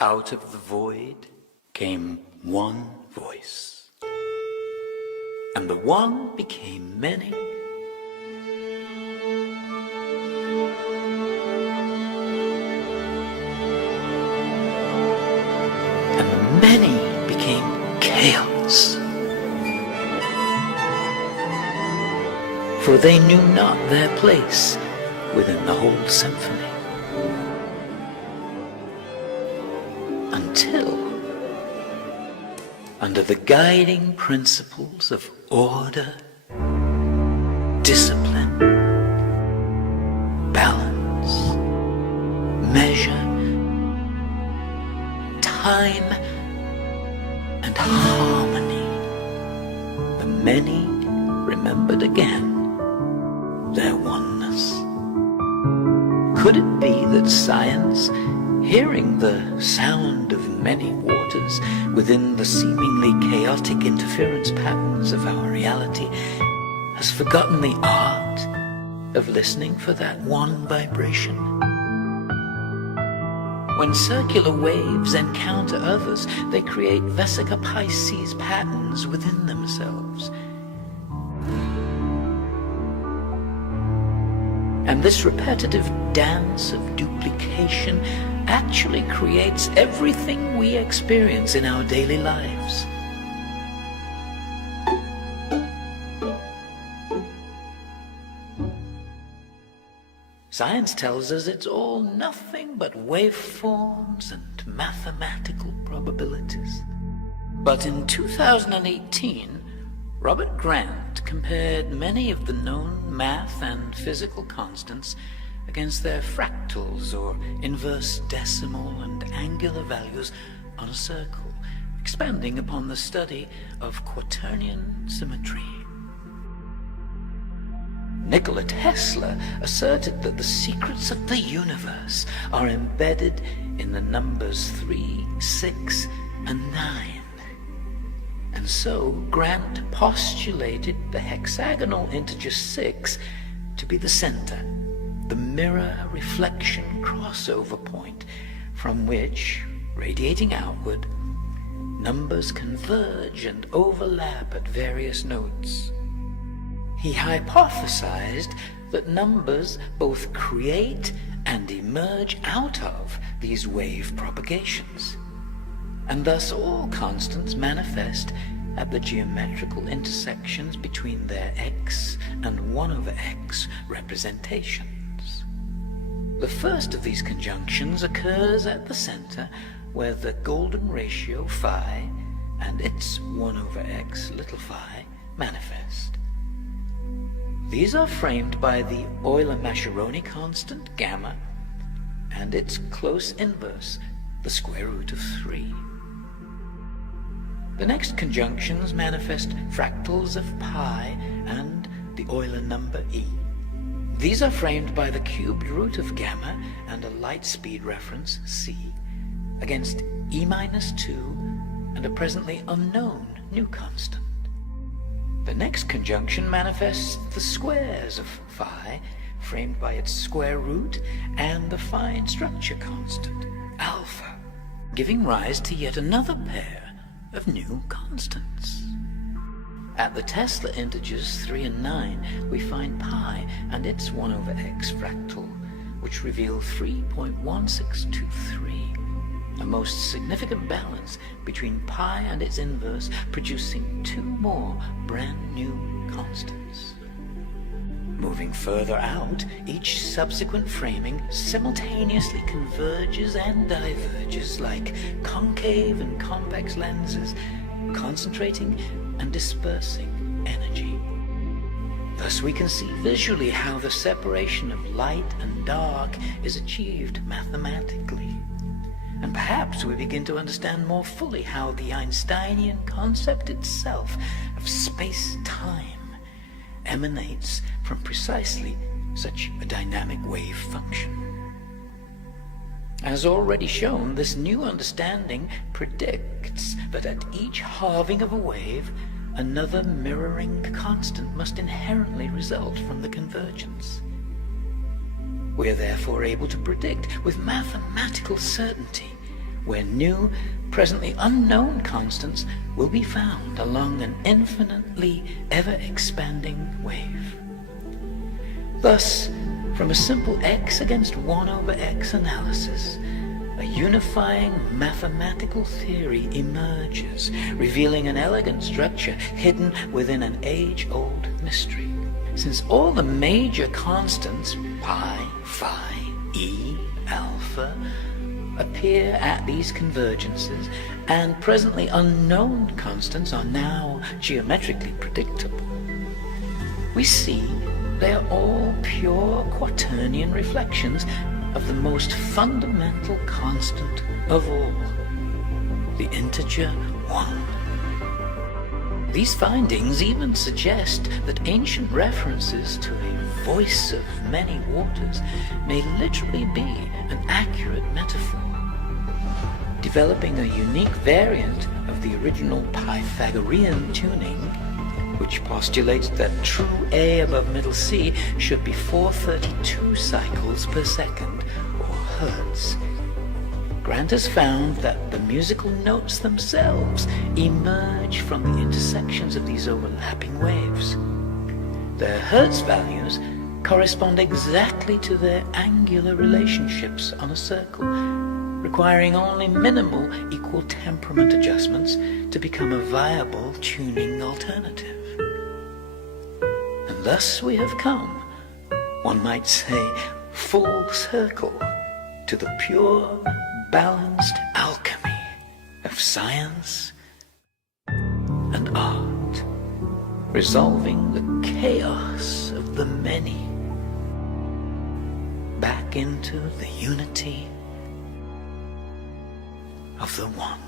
Out of the void came one voice, and the one became many, and the many became chaos. For they knew not their place within the whole symphony. Until, under the guiding principles of order, discipline, balance, measure, time, and harmony, the many remembered again their oneness. Could it be that science, hearing the sound of many waters within the seemingly chaotic interference patterns of our reality, has forgotten the art of listening for that one vibration? When circular waves encounter others, they create Vesica Pisces patterns within themselves. And this repetitive dance of duplication actually creates everything we experience in our daily lives. Science tells us it's all nothing but waveforms and mathematical probabilities. But in 2018, Robert Grant compared many of the known math and physical constants against their fractals or inverse decimal and angular values on a circle, expanding upon the study of quaternion symmetry. Nikola Tesla asserted that the secrets of the universe are embedded in the numbers 3, 6, and 9. And so Grant postulated the hexagonal integer 6 to be the center, the mirror reflection crossover point from which, radiating outward, numbers converge and overlap at various nodes. He hypothesized that numbers both create and emerge out of these wave propagations, and thus all constants manifest at the geometrical intersections between their x and 1 over x representations. The first of these conjunctions occurs at the center, where the golden ratio phi and its 1 over x little phi manifest. These are framed by the Euler-Mascheroni constant gamma and its close inverse, the square root of 3. The next conjunctions manifest fractals of pi and the Euler number e. These are framed by the cubed root of gamma and a light speed reference, c, against e minus 2 and a presently unknown new constant. The next conjunction manifests the squares of phi, framed by its square root and the fine structure constant, alpha, giving rise to yet another pair of new constants. At the Tesla integers 3 and 9, we find pi and its 1 over x fractal, which reveal 3.1623, a most significant balance between pi and its inverse, producing 2 more brand new constants. Moving further out, each subsequent framing simultaneously converges and diverges like concave and convex lenses, concentrating and dispersing energy. Thus we can see visually how the separation of light and dark is achieved mathematically. And perhaps we begin to understand more fully how the Einsteinian concept itself of space-time emanates from precisely such a dynamic wave function. As already shown, this new understanding predicts that at each halving of a wave, another mirroring constant must inherently result from the convergence. We are therefore able to predict with mathematical certainty where new, presently unknown constants will be found along an infinitely ever-expanding wave. Thus, from a simple x against 1 over x analysis, a unifying mathematical theory emerges, revealing an elegant structure hidden within an age-old mystery. Since all the major constants, pi, phi, e, alpha, appear at these convergences, and presently unknown constants are now geometrically predictable, we see they are all pure quaternion reflections of the most fundamental constant of all, the integer 1. These findings even suggest that ancient references to a voice of many waters may literally be an accurate metaphor, developing a unique variant of the original Pythagorean tuning, which postulates that true A above middle C should be 432 cycles per second, or hertz. Grant has found that the musical notes themselves emerge from the intersections of these overlapping waves. Their hertz values correspond exactly to their angular relationships on a circle, requiring only minimal equal temperament adjustments to become a viable tuning alternative. And thus we have come, one might say, full circle to the pure, balanced alchemy of science and art, resolving the chaos of the many back into the unity of the one.